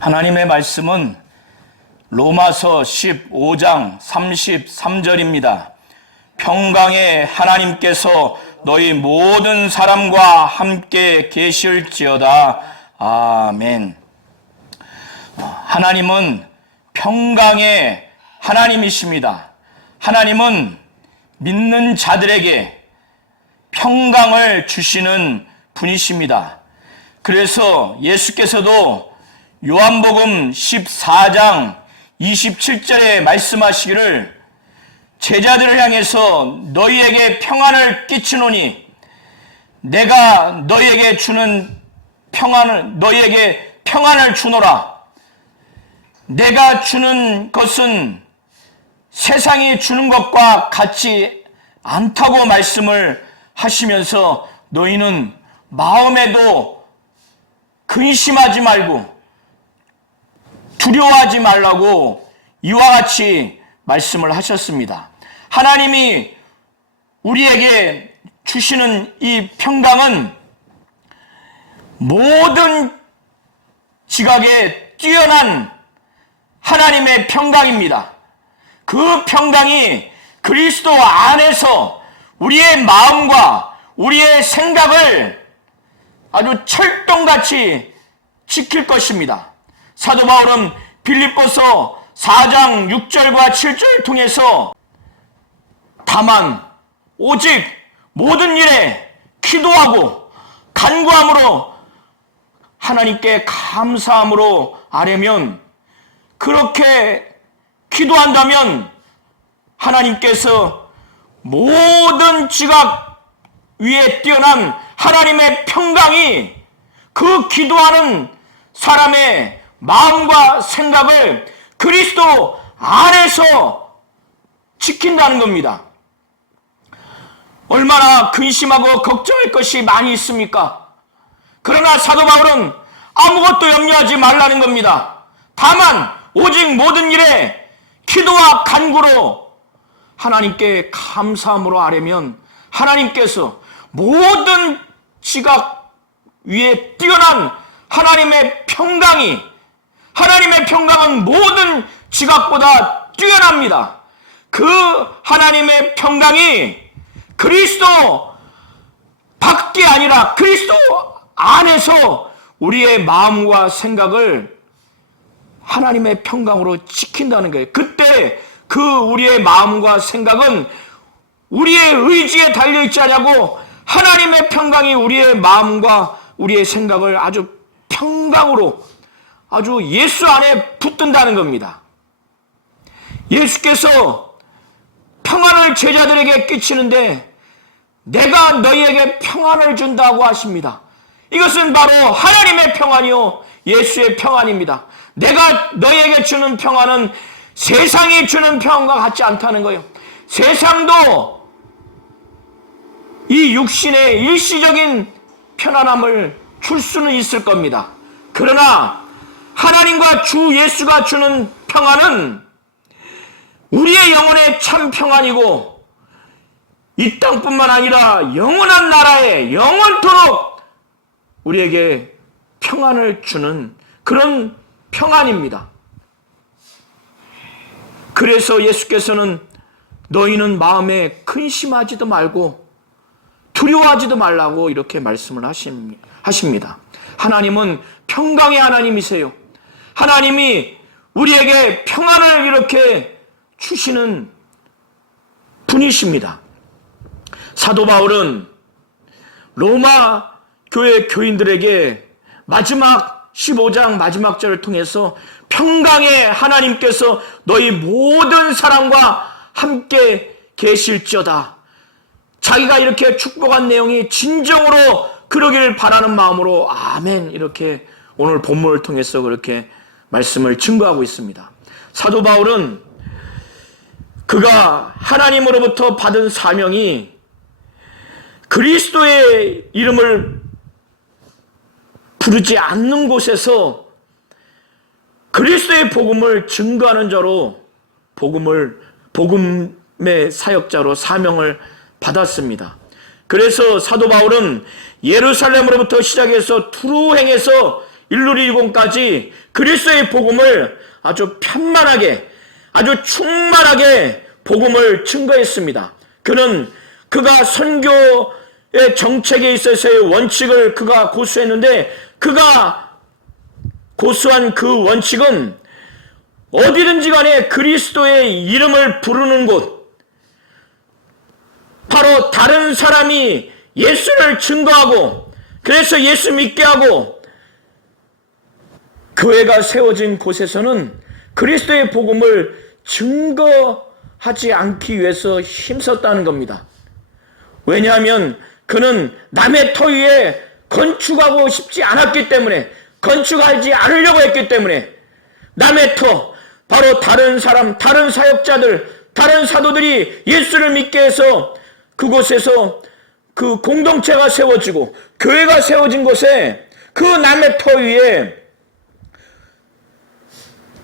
하나님의 말씀은 로마서 15장 33절입니다. 평강의 하나님께서 너희 모든 사람과 함께 계실지어다. 아멘. 하나님은 평강의 하나님이십니다. 하나님은 믿는 자들에게 평강을 주시는 분이십니다. 그래서 예수께서도 요한복음 14장 27절에 말씀하시기를 제자들을 향해서 너희에게 평안을 끼치노니 내가 너희에게 주는 너희에게 평안을 주노라. 내가 주는 것은 세상이 주는 것과 같지 않다고 말씀을 하시면서 너희는 마음에도 근심하지 말고 두려워하지 말라고 이와 같이 말씀을 하셨습니다. 하나님이 우리에게 주시는 이 평강은 모든 지각에 뛰어난 하나님의 평강입니다. 그 평강이 그리스도 안에서 우리의 마음과 우리의 생각을 아주 철동같이 지킬 것입니다. 사도 바울은 빌립보서 4장 6절과 7절을 통해서 다만 오직 모든 일에 기도하고 간구함으로 하나님께 감사함으로 아뢰면, 그렇게 기도한다면 하나님께서 모든 지각 위에 뛰어난 하나님의 평강이 그 기도하는 사람의 마음과 생각을 그리스도 안에서 지킨다는 겁니다. 얼마나 근심하고 걱정할 것이 많이 있습니까? 그러나 사도 바울은 아무것도 염려하지 말라는 겁니다. 다만 오직 모든 일에 기도와 간구로 하나님께 감사함으로 아뢰면 하나님께서 모든 지각 위에 뛰어난 하나님의 평강이, 하나님의 평강은 모든 지각보다 뛰어납니다. 그 하나님의 평강이 그리스도 밖이 아니라 그리스도 안에서 우리의 마음과 생각을 하나님의 평강으로 지킨다는 거예요. 그때 그 우리의 마음과 생각은 우리의 의지에 달려있지 않냐고 하나님의 평강이 우리의 마음과 우리의 생각을 아주 평강으로 아주 예수 안에 붙든다는 겁니다. 예수께서 평안을 제자들에게 끼치는데 내가 너희에게 평안을 준다고 하십니다. 이것은 바로 하나님의 평안이요 예수의 평안입니다. 내가 너희에게 주는 평안은 세상이 주는 평안과 같지 않다는 거예요. 세상도 이 육신의 일시적인 편안함을 줄 수는 있을 겁니다. 그러나 하나님과 주 예수가 주는 평안은 우리의 영혼의 참 평안이고 이 땅뿐만 아니라 영원한 나라에 영원토록 우리에게 평안을 주는 그런 평안입니다. 그래서 예수께서는 너희는 마음에 근심하지도 말고 두려워하지도 말라고 이렇게 말씀을 하십니다. 하나님은 평강의 하나님이세요. 하나님이 우리에게 평안을 이렇게 주시는 분이십니다. 사도 바울은 로마 교회 교인들에게 마지막 15장 마지막 절을 통해서 평강의 하나님께서 너희 모든 사람과 함께 계실지어다. 자기가 이렇게 축복한 내용이 진정으로 그러기를 바라는 마음으로 아멘 이렇게 오늘 본문을 통해서 그렇게 말씀을 증거하고 있습니다. 사도 바울은 그가 하나님으로부터 받은 사명이 그리스도의 이름을 부르지 않는 곳에서 그리스도의 복음을 증거하는 자로 복음의 사역자로 사명을 받았습니다. 그래서 사도 바울은 예루살렘으로부터 시작해서 두루 행해서 일루리곤까지 그리스도의 복음을 아주 편만하게, 아주 충만하게 복음을 증거했습니다. 그가 선교의 정책에 있어서의 원칙을 그가 고수했는데, 그가 고수한 그 원칙은 어디든지 간에 그리스도의 이름을 부르는 곳, 바로 다른 사람이 예수를 증거하고 그래서 예수 믿게 하고 교회가 세워진 곳에서는 그리스도의 복음을 증거하지 않기 위해서 힘썼다는 겁니다. 왜냐하면 그는 남의 터 위에 건축하고 싶지 않았기 때문에, 건축하지 않으려고 했기 때문에, 남의 터, 바로 다른 사람, 다른 사역자들, 다른 사도들이 예수를 믿게 해서 그곳에서 그 공동체가 세워지고 교회가 세워진 곳에 그 남의 터 위에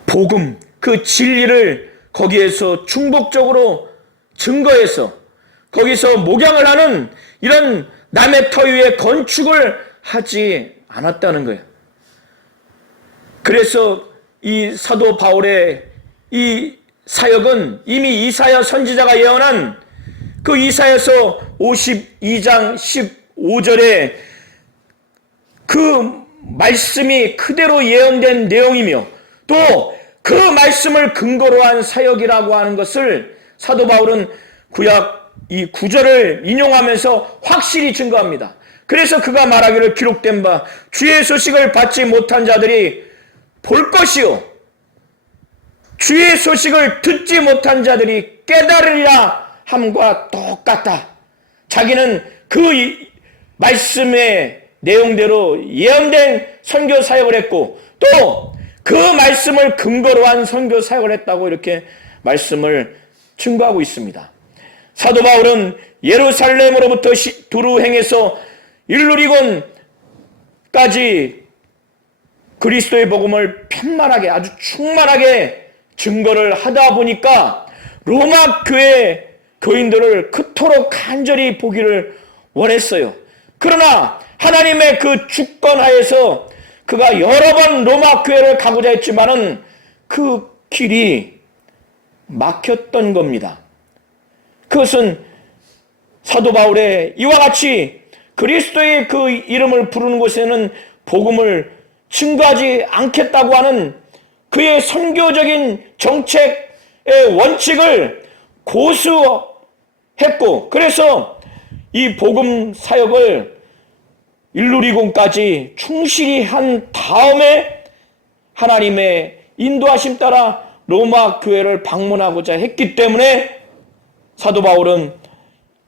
복음, 그 진리를 거기에서 충복적으로 증거해서 거기서 목양을 하는 이런 남의 터 위에 건축을 하지 않았다는 거예요. 그래서 이 사도 바울의 이 사역은 이미 이사야 선지자가 예언한 그 이사야서 52장 15절에 그 말씀이 그대로 예언된 내용이며 또 그 말씀을 근거로 한 사역이라고 하는 것을 사도 바울은 구약 이 구절을 인용하면서 확실히 증거합니다. 그래서 그가 말하기를 기록된 바 주의 소식을 받지 못한 자들이 볼 것이요 주의 소식을 듣지 못한 자들이 깨달으리라 함과 똑같다. 자기는 그 말씀의 내용대로 예언된 선교 사역을 했고 또 그 말씀을 근거로 한 선교 사역을 했다고 이렇게 말씀을 증거하고 있습니다. 사도 바울은 예루살렘으로부터 두루행에서 일루리곤까지 그리스도의 복음을 편만하게 아주 충만하게 증거를 하다 보니까 로마 교회 교인들을 그토록 간절히 보기를 원했어요. 그러나 하나님의 그 주권하에서 그가 여러 번 로마 교회를 가고자 했지만은 그 길이 막혔던 겁니다. 그것은 사도 바울의 이와 같이 그리스도의 그 이름을 부르는 곳에는 복음을 증거하지 않겠다고 하는 그의 선교적인 정책의 원칙을 고수했고 그래서 이 복음 사역을 일루리곤까지 충실히 한 다음에 하나님의 인도하심 따라 로마 교회를 방문하고자 했기 때문에 사도 바울은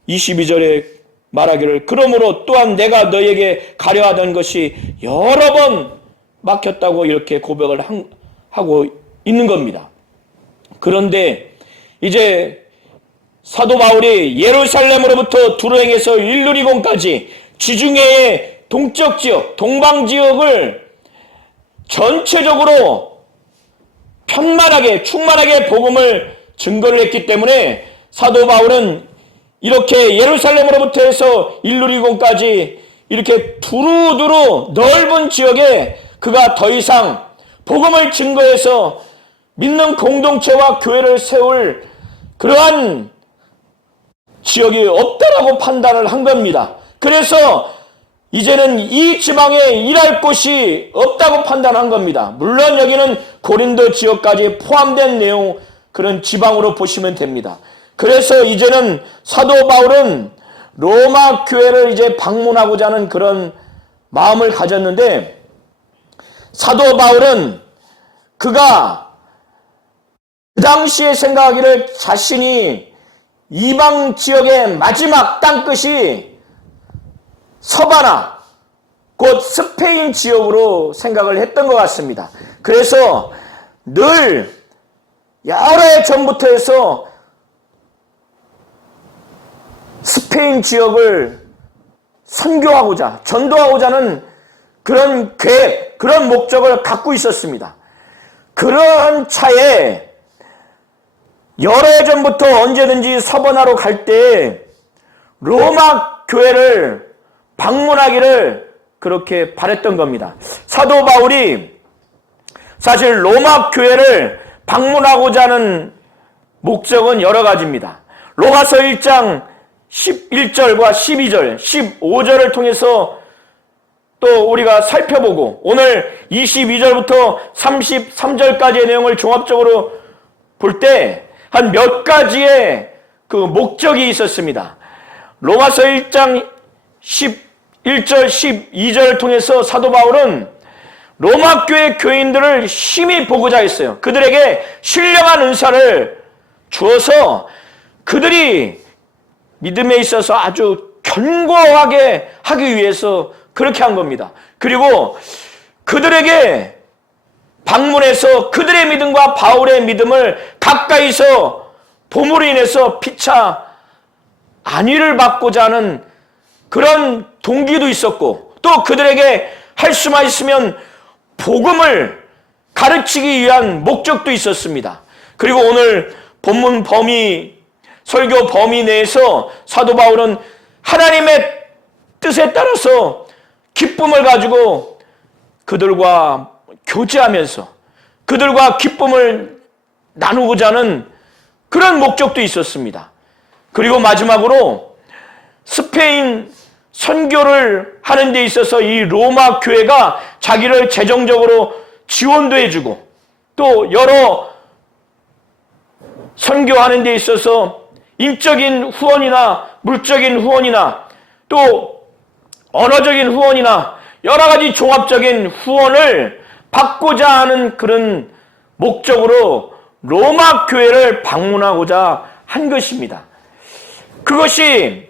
22절에 말하기를 그러므로 또한 내가 너에게 가려 하던 것이 여러 번 막혔다고 이렇게 고백을 하고 있는 겁니다. 그런데 이제 사도 바울이 예루살렘으로부터 두루행에서 일루리곤까지 지중해의 동쪽 지역, 동방 지역을 전체적으로 편만하게 충만하게 복음을 증거를 했기 때문에 사도 바울은 이렇게 예루살렘으로부터 해서 일루리곤까지 이렇게 두루두루 넓은 지역에 그가 더 이상 복음을 증거해서 믿는 공동체와 교회를 세울 그러한 지역이 없다라고 판단을 한 겁니다. 그래서 이제는 이 지방에 일할 곳이 없다고 판단한 겁니다. 물론 여기는 고린도 지역까지 포함된 내용 그런 지방으로 보시면 됩니다. 그래서 이제는 사도 바울은 로마 교회를 이제 방문하고자 하는 그런 마음을 가졌는데 사도 바울은 그가 그 당시에 생각하기를 자신이 이방 지역의 마지막 땅끝이 서바나 곧 스페인 지역으로 생각을 했던 것 같습니다. 그래서 늘 여러 해 전부터 해서 스페인 지역을 선교하고자 전도하고자 하는 그런 계획, 그런 목적을 갖고 있었습니다. 그런 차에 여러 해 전부터 언제든지 서바나로 갈 때 로마 교회를 방문하기를 그렇게 바랬던 겁니다. 사도 바울이 사실 로마 교회를 방문하고자 하는 목적은 여러 가지입니다. 로마서 1장 11절과 12절, 15절을 통해서 또 우리가 살펴보고 오늘 22절부터 33절까지의 내용을 종합적으로 볼 때 한 몇 가지의 그 목적이 있었습니다. 로마서 1장 11절, 12절을 통해서 사도 바울은 로마 교회 교인들을 심히 보고자 했어요. 그들에게 신령한 은사를 주어서 그들이 믿음에 있어서 아주 견고하게 하기 위해서 그렇게 한 겁니다. 그리고 그들에게 방문해서 그들의 믿음과 바울의 믿음을 가까이서 봄으로 인해서 피차 안위를 받고자 하는 그런 동기도 있었고, 또 그들에게 할 수만 있으면 복음을 가르치기 위한 목적도 있었습니다. 그리고 오늘 본문 범위, 설교 범위 내에서 사도 바울은 하나님의 뜻에 따라서 기쁨을 가지고 그들과 교제하면서 그들과 기쁨을 나누고자 하는 그런 목적도 있었습니다. 그리고 마지막으로 스페인 선교를 하는 데 있어서 이 로마 교회가 자기를 재정적으로 지원도 해주고 또 여러 선교하는 데 있어서 인적인 후원이나 물적인 후원이나 또 언어적인 후원이나 여러 가지 종합적인 후원을 받고자 하는 그런 목적으로 로마 교회를 방문하고자 한 것입니다. 그것이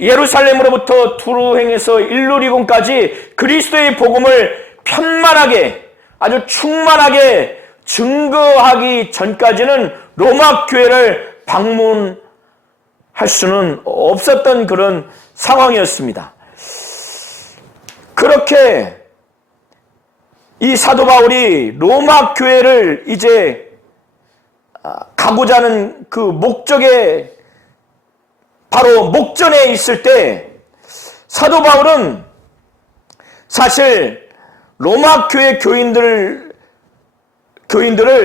예루살렘으로부터 두루행에서 일루리곤까지 그리스도의 복음을 편만하게 아주 충만하게 증거하기 전까지는 로마 교회를 방문할 수는 없었던 그런 상황이었습니다. 그렇게 이 사도 바울이 로마 교회를 이제 가고자 하는 그 목적에 바로 목전에 있을 때 사도 바울은 사실 로마 교회 교인들을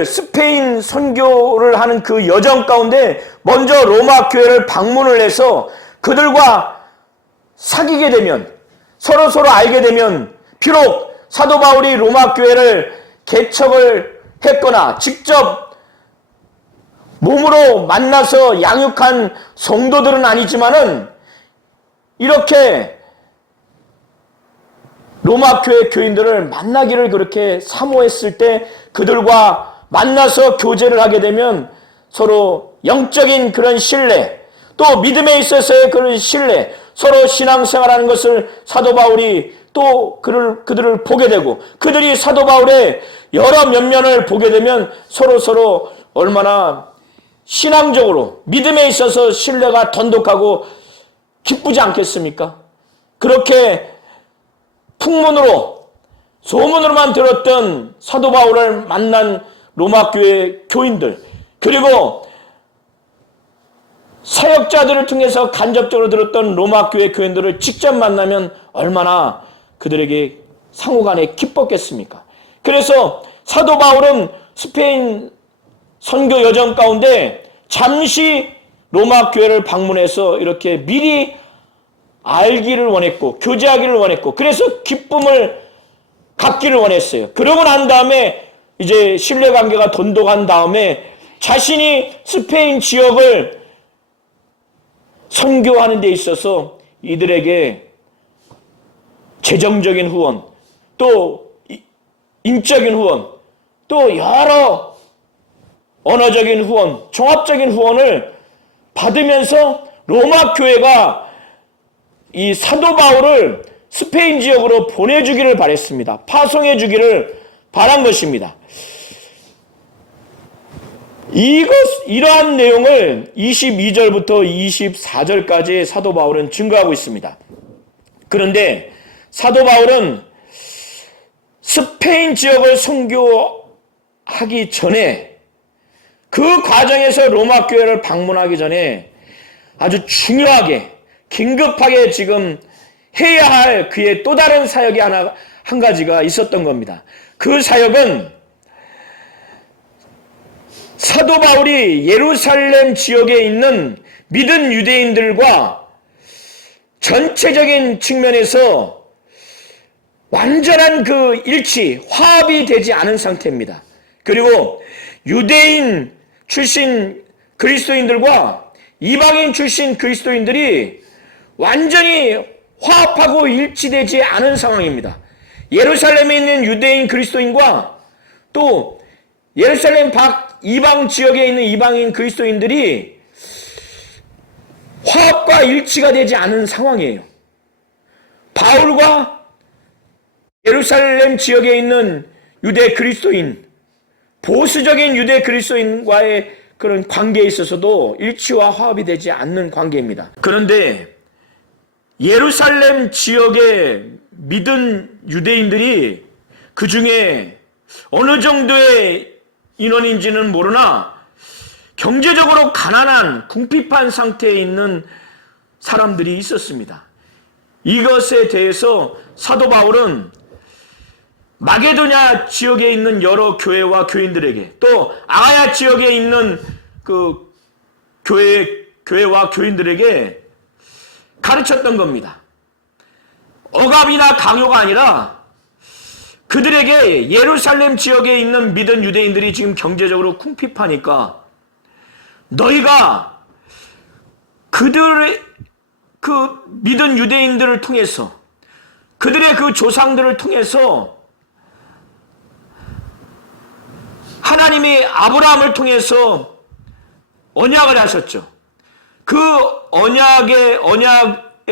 스페인 선교를 하는 그 여정 가운데 먼저 로마 교회를 방문을 해서 그들과 사귀게 되면 서로 알게 되면 비록 사도 바울이 로마 교회를 개척을 했거나 직접 몸으로 만나서 양육한 성도들은 아니지만은 이렇게 로마 교회 교인들을 만나기를 그렇게 사모했을 때 그들과 만나서 교제를 하게 되면 서로 영적인 그런 신뢰, 또 믿음에 있어서의 그런 신뢰, 서로 신앙생활하는 것을 사도 바울이 또 그들을 보게 되고 그들이 사도 바울의 여러 면면을 보게 되면 서로 얼마나 신앙적으로 믿음에 있어서 신뢰가 돈독하고 기쁘지 않겠습니까? 그렇게 풍문으로 소문으로만 들었던 사도 바울을 만난 로마 교회 교인들, 그리고 사역자들을 통해서 간접적으로 들었던 로마 교회 교인들을 직접 만나면 얼마나 그들에게 상호간에 기뻤겠습니까? 그래서 사도 바울은 스페인 선교 여정 가운데 잠시 로마 교회를 방문해서 이렇게 미리 알기를 원했고 교제하기를 원했고 그래서 기쁨을 갖기를 원했어요. 그러고 난 다음에 이제 신뢰관계가 돈독한 다음에 자신이 스페인 지역을 선교하는 데 있어서 이들에게 재정적인 후원, 또 인적인 후원, 또 여러 언어적인 후원, 종합적인 후원을 받으면서 로마 교회가 이 사도 바울을 스페인 지역으로 보내주기를 바랬습니다. 파송해 주기를 바란 것입니다. 이러한 내용을 22절부터 24절까지 사도 바울은 증거하고 있습니다. 그런데 사도 바울은 스페인 지역을 선교하기 전에 그 과정에서 로마 교회를 방문하기 전에 아주 중요하게 긴급하게 지금 해야 할 그의 또 다른 사역이 한 가지가 있었던 겁니다. 그 사역은 사도 바울이 예루살렘 지역에 있는 믿은 유대인들과 전체적인 측면에서 완전한 그 일치, 화합이 되지 않은 상태입니다. 그리고 유대인 출신 그리스도인들과 이방인 출신 그리스도인들이 완전히 화합하고 일치되지 않은 상황입니다. 예루살렘에 있는 유대인 그리스도인과 또 예루살렘 밖 이방 지역에 있는 이방인 그리스도인들이 화합과 일치가 되지 않은 상황이에요. 바울과 예루살렘 지역에 있는 유대 그리스도인, 보수적인 유대 그리스도인과의 그런 관계에 있어서도 일치와 화합이 되지 않는 관계입니다. 그런데 예루살렘 지역의 믿은 유대인들이 그 중에 어느 정도의 인원인지는 모르나 경제적으로 가난한 궁핍한 상태에 있는 사람들이 있었습니다. 이것에 대해서 사도 바울은 마게도냐 지역에 있는 여러 교회와 교인들에게 또 아가야 지역에 있는 그 교회와 교인들에게 가르쳤던 겁니다. 억압이나 강요가 아니라 그들에게 예루살렘 지역에 있는 믿은 유대인들이 지금 경제적으로 궁핍하니까 너희가 그들의 그 믿은 유대인들을 통해서 그들의 그 조상들을 통해서 하나님이 아브라함을 통해서 언약을 하셨죠. 그 언약의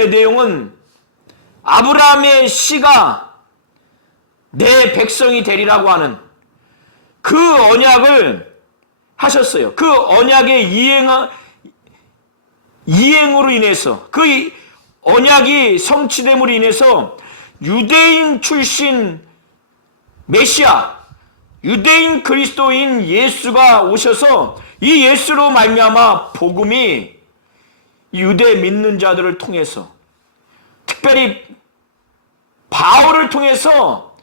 내용은 아브라함의 씨가 내 백성이 되리라고 하는 그 언약을 하셨어요. 그 언약의 이행으로 인해서 그 언약이 성취됨으로 인해서 유대인 출신 메시아, 유대인 그리스도인 예수가 오셔서 이 예수로 말미암아 복음이 유대 믿는 자들을 통해서 특별히 바울을 통해서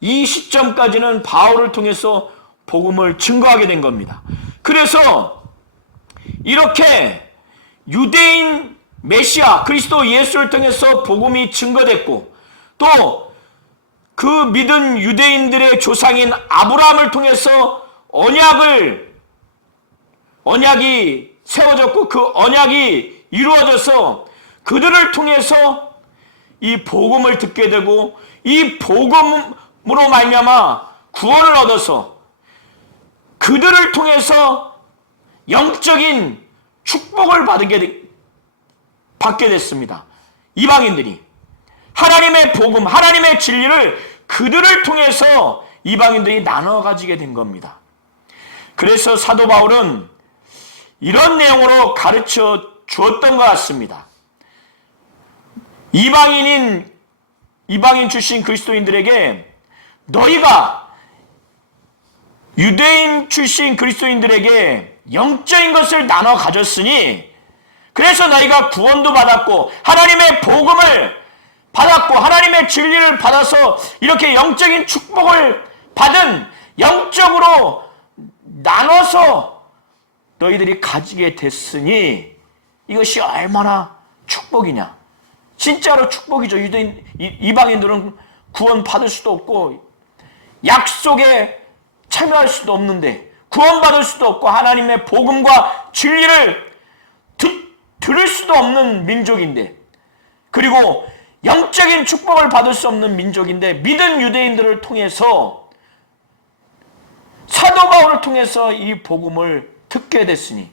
이 시점까지는 바울을 통해서 복음을 증거하게 된 겁니다. 그래서 이렇게 유대인 메시아 그리스도 예수를 통해서 복음이 증거됐고 또 그 믿은 유대인들의 조상인 아브라함을 통해서 언약이 세워졌고 그 언약이 이루어져서 그들을 통해서 이 복음을 듣게 되고 이 복음으로 말미암아 구원을 얻어서 그들을 통해서 영적인 축복을 받게 됐습니다. 이방인들이 하나님의 복음, 하나님의 진리를 그들을 통해서 이방인들이 나눠 가지게 된 겁니다. 그래서 사도 바울은 이런 내용으로 가르쳐 주었던 것 같습니다. 이방인 출신 그리스도인들에게 너희가 유대인 출신 그리스도인들에게 영적인 것을 나눠 가졌으니 그래서 너희가 구원도 받았고 하나님의 복음을 받았고 하나님의 진리를 받아서 이렇게 영적인 축복을 받은 영적으로 나눠서 너희들이 가지게 됐으니 이것이 얼마나 축복이냐. 진짜로 축복이죠. 이방인들은 구원 받을 수도 없고 약속에 참여할 수도 없는데 구원 받을 수도 없고 하나님의 복음과 진리를 들을 수도 없는 민족인데 그리고 영적인 축복을 받을 수 없는 민족인데 믿은 유대인들을 통해서 사도 바울을 통해서 이 복음을 듣게 됐으니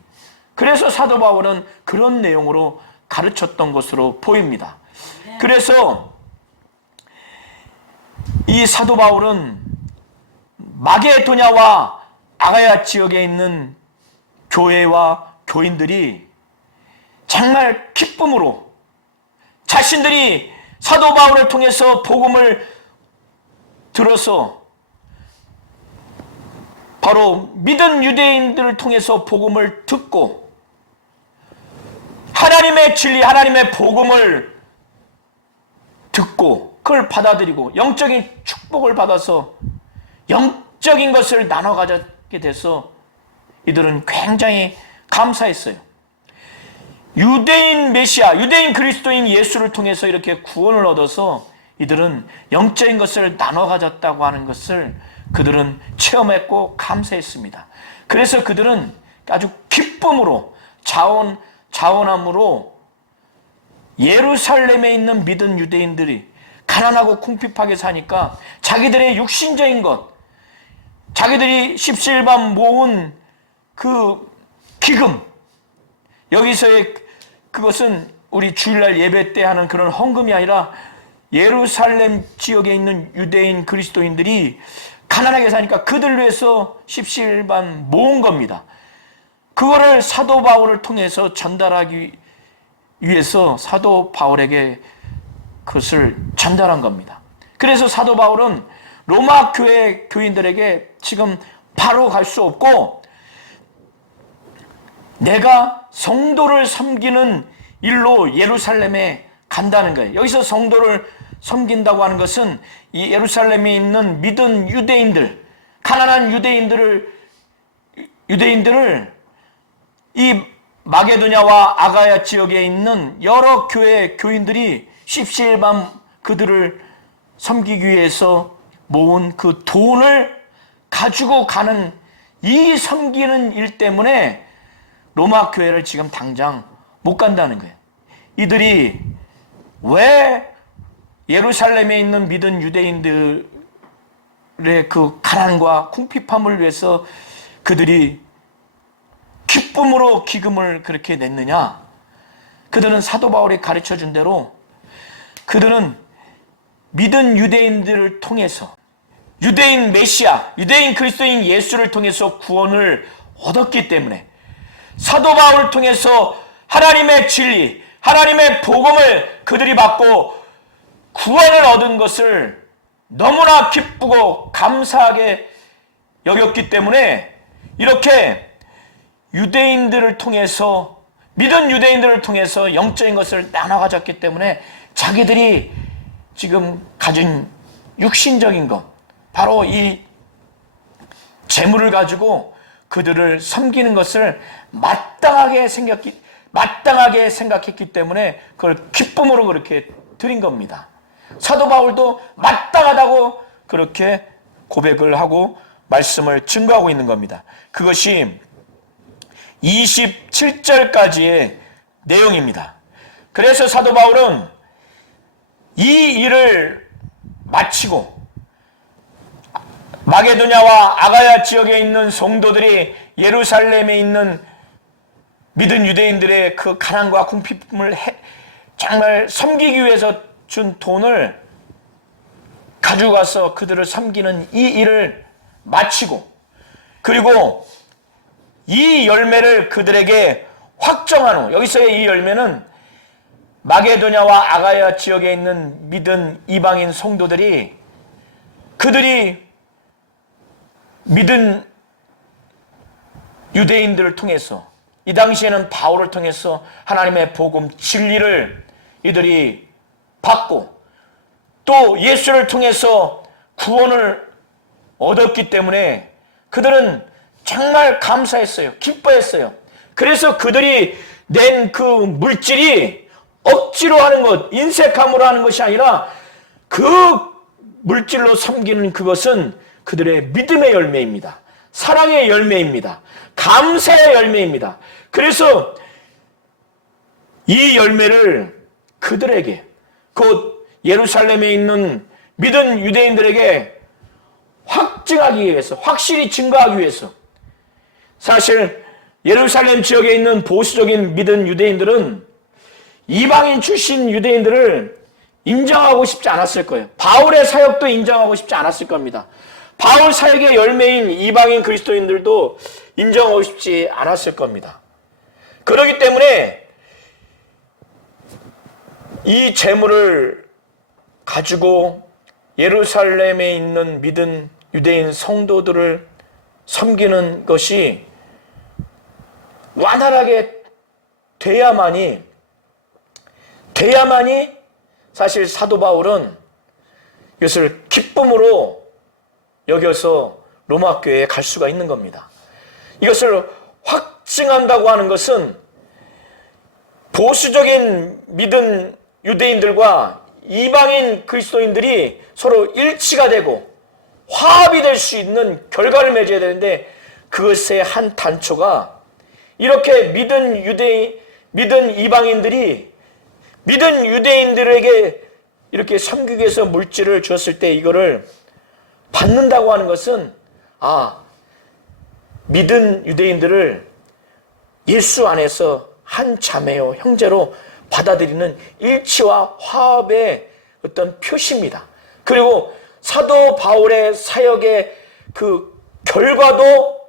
그래서 사도 바울은 그런 내용으로 가르쳤던 것으로 보입니다. 그래서 이 사도 바울은 마게도냐와 아가야 지역에 있는 교회와 교인들이 정말 기쁨으로 자신들이 사도 바울을 통해서 복음을 들어서 바로 믿은 유대인들을 통해서 복음을 듣고 하나님의 진리, 하나님의 복음을 듣고 그걸 받아들이고 영적인 축복을 받아서 영적인 것을 나눠 가졌게 돼서 이들은 굉장히 감사했어요. 유대인 메시아, 유대인 그리스도인 예수를 통해서 이렇게 구원을 얻어서 이들은 영적인 것을 나눠 가졌다고 하는 것을 그들은 체험했고 감사했습니다. 그래서 그들은 아주 기쁨으로 자원함으로 예루살렘에 있는 믿은 유대인들이 가난하고 궁핍하게 사니까 자기들의 육신적인 것, 자기들이 십시일반 모은 그 기금, 여기서의 그것은 우리 주일날 예배 때 하는 그런 헌금이 아니라 예루살렘 지역에 있는 유대인 그리스도인들이 가난하게 사니까 그들을 위해서 십시일반 모은 겁니다. 그거를 사도 바울을 통해서 전달하기 위해서 사도 바울에게 그것을 전달한 겁니다. 그래서 사도 바울은 로마 교회 교인들에게 지금 바로 갈 수 없고 내가 성도를 섬기는 일로 예루살렘에 간다는 거예요. 여기서 성도를 섬긴다고 하는 것은 이 예루살렘에 있는 믿은 유대인들, 가난한 유대인들을 이 마게도냐와 아가야 지역에 있는 여러 교회 교인들이 십시일반 그들을 섬기기 위해서 모은 그 돈을 가지고 가는 이 섬기는 일 때문에 로마 교회를 지금 당장 못 간다는 거예요. 이들이 왜 예루살렘에 있는 믿은 유대인들의 그 가난과 궁핍함을 위해서 그들이 기쁨으로 기금을 그렇게 냈느냐? 그들은 사도 바울이 가르쳐 준 대로 그들은 믿은 유대인들을 통해서 유대인 메시아, 유대인 그리스도인 예수를 통해서 구원을 얻었기 때문에 사도 바울을 통해서 하나님의 진리, 하나님의 복음을 그들이 받고 구원을 얻은 것을 너무나 기쁘고 감사하게 여겼기 때문에 이렇게 유대인들을 통해서 믿은 유대인들을 통해서 영적인 것을 나눠 가졌기 때문에 자기들이 지금 가진 육신적인 것, 바로 이 재물을 가지고 그들을 섬기는 것을 마땅하게 생각했기 때문에 그걸 기쁨으로 그렇게 드린 겁니다. 사도 바울도 마땅하다고 그렇게 고백을 하고 말씀을 증거하고 있는 겁니다. 그것이 27절까지의 내용입니다. 그래서 사도 바울은 이 일을 마치고 마게도냐와 아가야 지역에 있는 성도들이 예루살렘에 있는 믿은 유대인들의 그 가난과 궁핍을 정말 섬기기 위해서 준 돈을 가져가서 그들을 섬기는 이 일을 마치고 그리고 이 열매를 그들에게 확정한 후, 여기서의 이 열매는 마게도냐와 아가야 지역에 있는 믿은 이방인 성도들이 그들이 믿은 유대인들을 통해서 이 당시에는 바울을 통해서 하나님의 복음 진리를 이들이 받고 또 예수를 통해서 구원을 얻었기 때문에 그들은 정말 감사했어요. 기뻐했어요. 그래서 그들이 낸 그 물질이 억지로 하는 것, 인색함으로 하는 것이 아니라 그 물질로 섬기는 그것은 그들의 믿음의 열매입니다. 사랑의 열매입니다. 감사의 열매입니다. 그래서 이 열매를 그들에게, 곧 예루살렘에 있는 믿은 유대인들에게 확증하기 위해서, 확실히 증거하기 위해서, 사실 예루살렘 지역에 있는 보수적인 믿은 유대인들은 이방인 출신 유대인들을 인정하고 싶지 않았을 거예요. 바울의 사역도 인정하고 싶지 않았을 겁니다. 바울 사역의 열매인 이방인 그리스도인들도 인정하고 싶지 않았을 겁니다. 그렇기 때문에 이 재물을 가지고 예루살렘에 있는 믿은 유대인 성도들을 섬기는 것이 완활하게 돼야만이 사실 사도 바울은 이것을 기쁨으로 여겨서 로마 교회에 갈 수가 있는 겁니다. 이것을 확증한다고 하는 것은 보수적인 믿은 유대인들과 이방인 그리스도인들이 서로 일치가 되고 화합이 될 수 있는 결과를 맺어야 되는데, 그것의 한 단초가 이렇게 믿은 이방인들이 믿은 유대인들에게 이렇게 섬기기 위해서 물질을 주었을 때 이거를 받는다고 하는 것은, 믿은 유대인들을 예수 안에서 한 자매요 형제로 받아들이는 일치와 화합의 어떤 표시입니다. 그리고 사도 바울의 사역의 그 결과도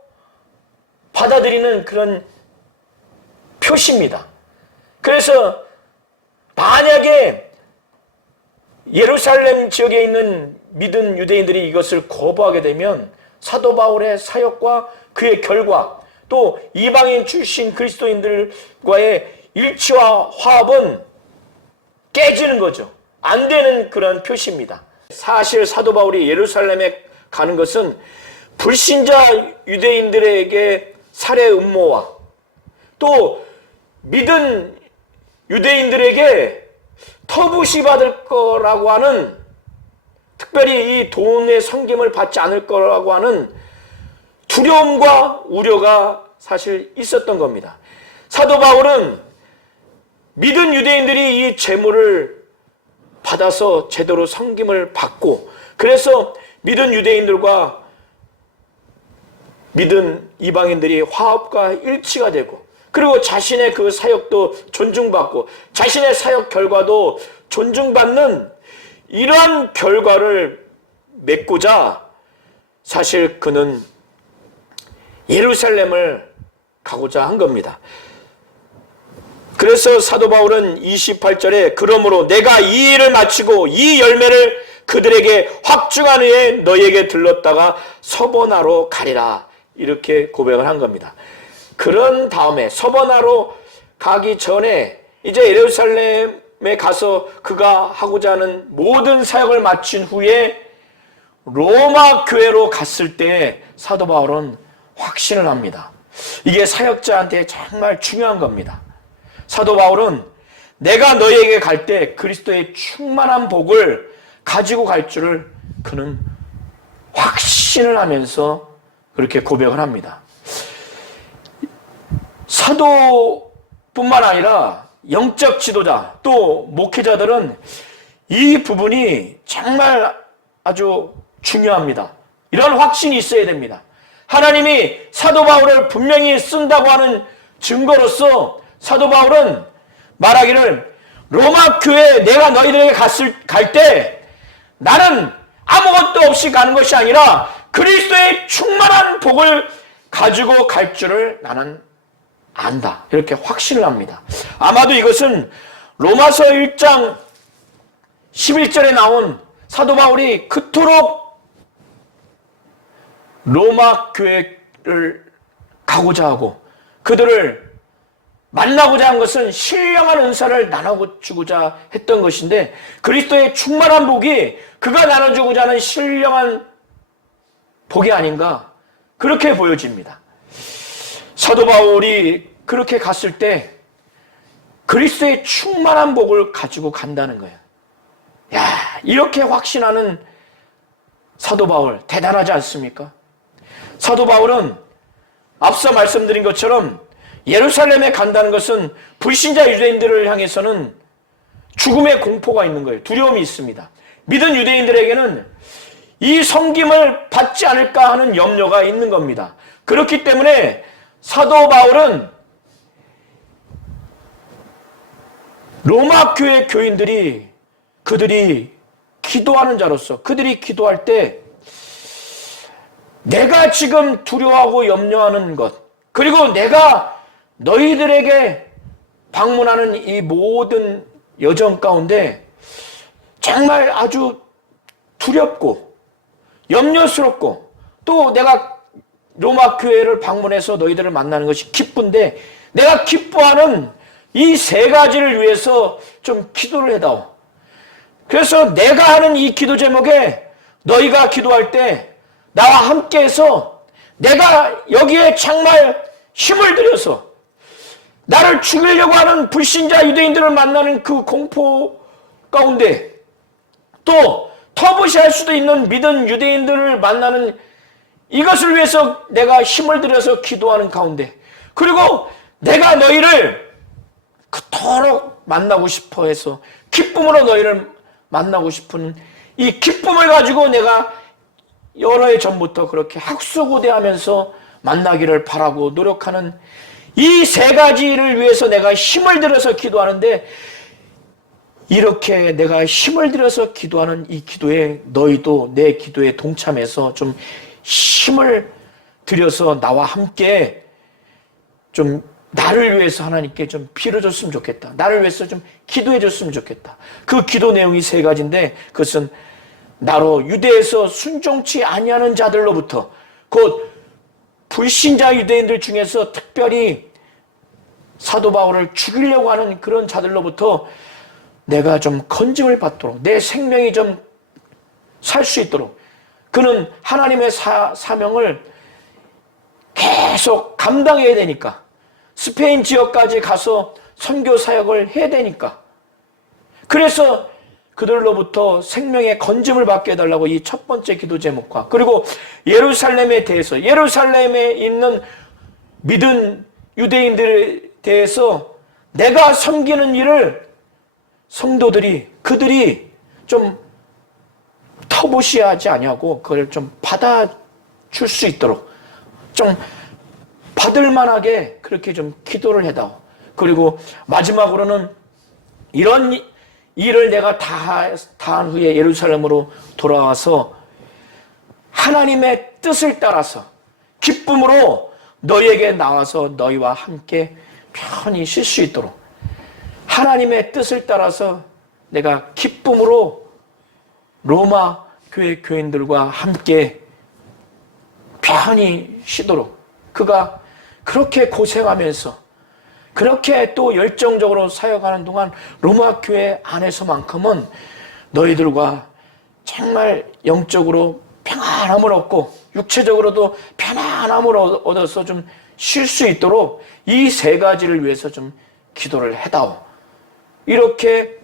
받아들이는 그런 표시입니다. 그래서 만약에 예루살렘 지역에 있는 믿은 유대인들이 이것을 거부하게 되면 사도 바울의 사역과 그의 결과, 또 이방인 출신 그리스도인들과의 일치와 화합은 깨지는 거죠. 안 되는 그런 표시입니다. 사실 사도 바울이 예루살렘에 가는 것은 불신자 유대인들에게 살해 음모와 또 믿은 유대인들에게 터부시 받을 거라고 하는, 특별히 이 돈의 섬김을 받지 않을 거라고 하는 두려움과 우려가 사실 있었던 겁니다. 사도 바울은 믿은 유대인들이 이 재물을 받아서 제대로 섬김을 받고, 그래서 믿은 유대인들과 믿은 이방인들이 화합과 일치가 되고, 그리고 자신의 그 사역도 존중받고 자신의 사역 결과도 존중받는 이러한 결과를 맺고자 사실 그는 예루살렘을 가고자 한 겁니다. 그래서 사도 바울은 28절에 그러므로 내가 이 일을 마치고 이 열매를 그들에게 확증한 후에 너희에게 들렀다가 서보나로 가리라, 이렇게 고백을 한 겁니다. 그런 다음에 서보나로 가기 전에 이제 예루살렘에 가서 그가 하고자 하는 모든 사역을 마친 후에 로마 교회로 갔을 때 사도 바울은 확신을 합니다. 이게 사역자한테 정말 중요한 겁니다. 사도 바울은 내가 너희에게 갈 때 그리스도의 충만한 복을 가지고 갈 줄을 그는 확신을 하면서 그렇게 고백을 합니다. 사도뿐만 아니라 영적 지도자 또 목회자들은 이 부분이 정말 아주 중요합니다. 이런 확신이 있어야 됩니다. 하나님이 사도 바울을 분명히 쓴다고 하는 증거로서 사도 바울은 말하기를 로마 교회에 내가 너희들에게 갈 때 나는 아무것도 없이 가는 것이 아니라 그리스도의 충만한 복을 가지고 갈 줄을 나는 안다, 이렇게 확신을 합니다. 아마도 이것은 로마서 1장 11절에 나온 사도 바울이 그토록 로마 교회를 가고자 하고 그들을 만나고자 한 것은 신령한 은사를 나눠주고자 했던 것인데, 그리스도의 충만한 복이 그가 나눠주고자 하는 신령한 복이 아닌가, 그렇게 보여집니다. 사도 바울이 그렇게 갔을 때 그리스도의 충만한 복을 가지고 간다는 거예요. 이렇게 확신하는 사도 바울 대단하지 않습니까? 사도 바울은 앞서 말씀드린 것처럼 예루살렘에 간다는 것은 불신자 유대인들을 향해서는 죽음의 공포가 있는 거예요. 두려움이 있습니다. 믿은 유대인들에게는 이 섬김을 받지 않을까 하는 염려가 있는 겁니다. 그렇기 때문에 사도 바울은 로마 교회 교인들이 그들이 기도하는 자로서 그들이 기도할 때 내가 지금 두려워하고 염려하는 것, 그리고 내가 너희들에게 방문하는 이 모든 여정 가운데 정말 아주 두렵고 염려스럽고 또 내가 로마 교회를 방문해서 너희들을 만나는 것이 기쁜데 내가 기뻐하는 이 세 가지를 위해서 좀 기도를 해다오. 그래서 내가 하는 이 기도 제목에 너희가 기도할 때 나와 함께해서 내가 여기에 정말 힘을 들여서 나를 죽이려고 하는 불신자 유대인들을 만나는 그 공포 가운데, 또 터부시할 수도 있는 믿은 유대인들을 만나는 이것을 위해서 내가 힘을 들여서 기도하는 가운데, 그리고 내가 너희를 그토록 만나고 싶어 해서 기쁨으로 너희를 만나고 싶은 이 기쁨을 가지고 내가 여러 해 전부터 그렇게 학수고대하면서 만나기를 바라고 노력하는 이 세 가지를 위해서 내가 힘을 들여서 기도하는데, 이렇게 내가 힘을 들여서 기도하는 이 기도에 너희도 내 기도에 동참해서 좀 힘을 들여서 나와 함께 좀 나를 위해서 하나님께 좀 빌어줬으면 좋겠다. 나를 위해서 좀 기도해줬으면 좋겠다. 그 기도 내용이 세 가지인데, 그것은 나로 유대에서 순종치 아니하는 자들로부터, 곧 불신자 유대인들 중에서 특별히 사도 바울을 죽이려고 하는 그런 자들로부터 내가 좀 건짐을 받도록, 내 생명이 좀 살 수 있도록, 그는 하나님의 사명을 계속 감당해야 되니까, 스페인 지역까지 가서 선교 사역을 해야 되니까, 그래서 그들로부터 생명의 건짐을 받게 해달라고 이 첫 번째 기도 제목과, 그리고 예루살렘에 대해서, 예루살렘에 있는 믿은 유대인들에 대해서 내가 섬기는 일을 성도들이, 그들이 좀 터부시하지 아니하고 그걸 좀 받아줄 수 있도록, 좀 받을 만하게 그렇게 좀 기도를 해다오. 그리고 마지막으로는 이런 일을 내가 다 한 후에 예루살렘으로 돌아와서 하나님의 뜻을 따라서 기쁨으로 너희에게 나와서 너희와 함께 편히 쉴 수 있도록, 하나님의 뜻을 따라서 내가 기쁨으로 로마 교회 교인들과 함께 편히 쉬도록, 그가 그렇게 고생하면서 그렇게 또 열정적으로 사역하는 동안 로마 교회 안에서만큼은 너희들과 정말 영적으로 평안함을 얻고 육체적으로도 편안함을 얻어서 좀 쉴 수 있도록 이 세 가지를 위해서 좀 기도를 해다오. 이렇게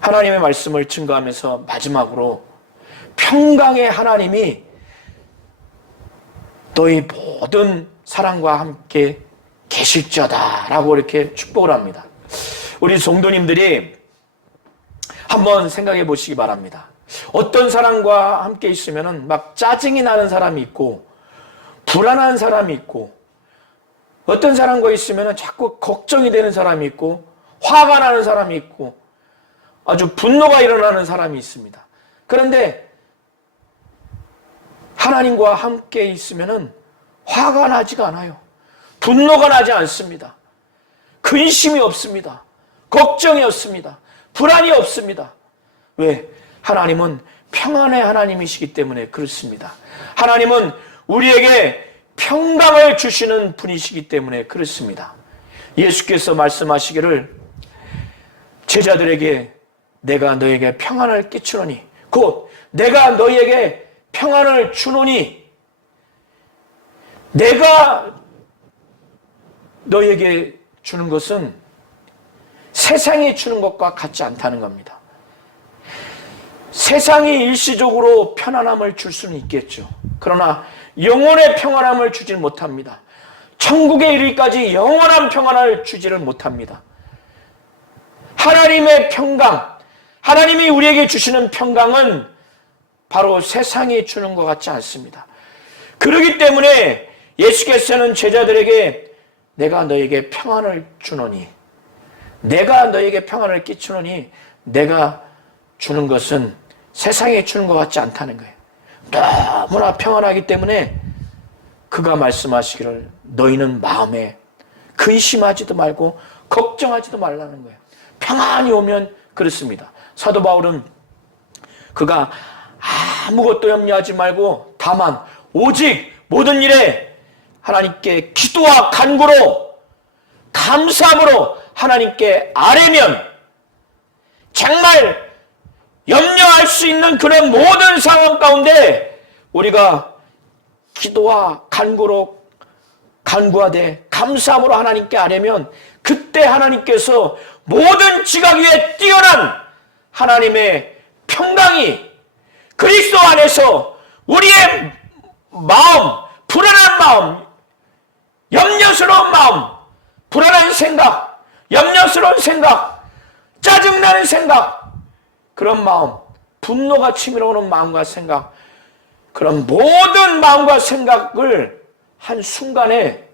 하나님의 말씀을 증거하면서 마지막으로 평강의 하나님이 너희 모든 사랑과 함께 계실지어다 라고 이렇게 축복을 합니다. 우리 성도님들이 한번 생각해 보시기 바랍니다. 어떤 사람과 함께 있으면 막 짜증이 나는 사람이 있고 불안한 사람이 있고, 어떤 사람과 있으면 자꾸 걱정이 되는 사람이 있고 화가 나는 사람이 있고 아주 분노가 일어나는 사람이 있습니다. 그런데 하나님과 함께 있으면 화가 나지가 않아요. 분노가 나지 않습니다. 근심이 없습니다. 걱정이 없습니다. 불안이 없습니다. 왜? 하나님은 평안의 하나님이시기 때문에 그렇습니다. 하나님은 우리에게 평강을 주시는 분이시기 때문에 그렇습니다. 예수께서 말씀하시기를 제자들에게 내가 너에게 평안을 끼치노니, 곧 내가 너희에게 평안을 주노니, 내가 너희에게 주는 것은 세상이 주는 것과 같지 않다는 겁니다. 세상이 일시적으로 편안함을 줄 수는 있겠죠. 그러나 영혼의 평안함을 주질 못합니다. 천국에 이르기까지 영원한 평안을 주지를 못합니다. 하나님의 평강, 하나님이 우리에게 주시는 평강은 바로 세상이 주는 것 같지 않습니다. 그렇기 때문에 예수께서는 제자들에게 내가 너에게 평안을 주노니, 내가 너에게 평안을 끼치노니, 내가 주는 것은 세상에 주는 것 같지 않다는 거예요. 너무나 평안하기 때문에 그가 말씀하시기를 너희는 마음에 근심하지도 말고 걱정하지도 말라는 거예요. 평안이 오면 그렇습니다. 사도 바울은 그가 아무것도 염려하지 말고 다만 오직 모든 일에 하나님께 기도와 간구로 감사함으로 하나님께 아뢰면 정말 염려할 수 있는 그런 모든 상황 가운데 우리가 기도와 간구하되 감사함으로 하나님께 아뢰면 그때 하나님께서 모든 지각 위에 뛰어난 하나님의 평강이 그리스도 안에서 우리의 마음, 불안한 마음, 염려스러운 마음, 불안한 생각, 염려스러운 생각, 짜증나는 생각, 그런 마음, 분노가 치밀어 오는 마음과 생각, 그런 모든 마음과 생각을 한순간에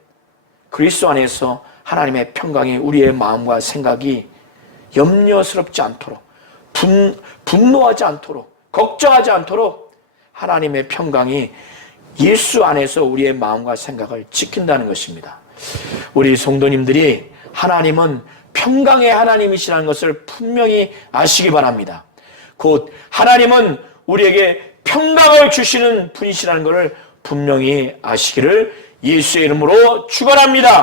그리스도 안에서 하나님의 평강이 우리의 마음과 생각이 염려스럽지 않도록, 분노하지 않도록, 걱정하지 않도록 하나님의 평강이 예수 안에서 우리의 마음과 생각을 지킨다는 것입니다. 우리 성도님들이 하나님은 평강의 하나님이시라는 것을 분명히 아시기 바랍니다. 곧 하나님은 우리에게 평강을 주시는 분이시라는 것을 분명히 아시기를 예수의 이름으로 축원합니다.